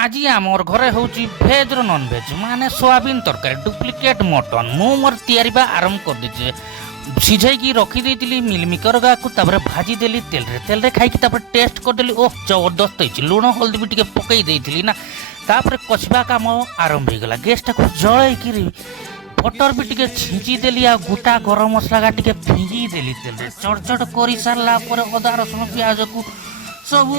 आज आमर घरे हूँ भेज नॉन भेज माने सोयाबीन तरकारी डुप्लिकेट मटन मु मोर तैयारी आरंभ कर दीजिए सीझे रखी देती मिलमिकर गाँव को भाजी देली तेल रे खाई टेस्ट करदेली ओह जबरदस्त होती लुण हल्दी भी टे पकई देती ना तापर कषा काम आरंभ होगा गैस टाक जल बटर भी टे छींची देली आ गोटा गरम मसला का टे फिंगी देली तेल रे चटचट कर सारा अदा रसुण प्याज को सब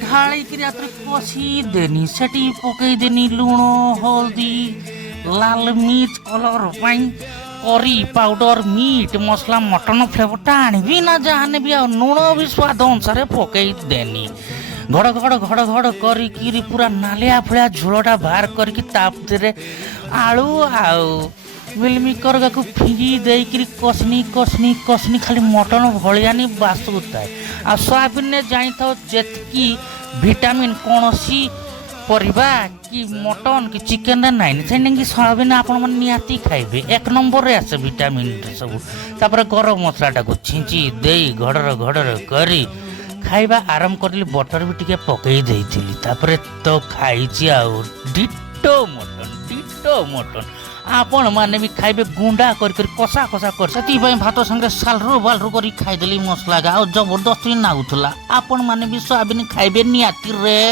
ढाई कषी देनी से पकईदेनी लुण हल्दी लाल मिर्च कलर करी पाउडर मीट मसला मटन फ्लेवरटा आनी ना जहाँ भी लुण भी स्वाद अनुसार पकई देनी घड़ घड़ घड़ घड़ करी पूरा नालिया फलिया झोलटा बाहर करके आलू आउ मिलमिकर गाକୁ फिंगी देकर कसनी कसनी कसनी खाली मटन भलियानी बासुताए आ सोयाबीन ने जाई था जेतकी विटामिन कौन सी परिबा कि मटन कि चिकेन रे नाइन से सोयाबीन आपण मन नियाती खाइबे एक नंबर रे आसे विटामिन सब तापर गरम मसलाटा को छिंची देई घड़र करी खाइबा आरंभ करली बटर भी टिके पकई देइथिली तापर तो खाइची आ डिटो मटन आपण माने भी खाइबे गुंडा कर कषा कषा कर से भात संगे सालरू बालरू कर खाईदेली मसला गा जबरदस्त नागुला आपण माने भी सोयाबीन खाइबे नियाती रे।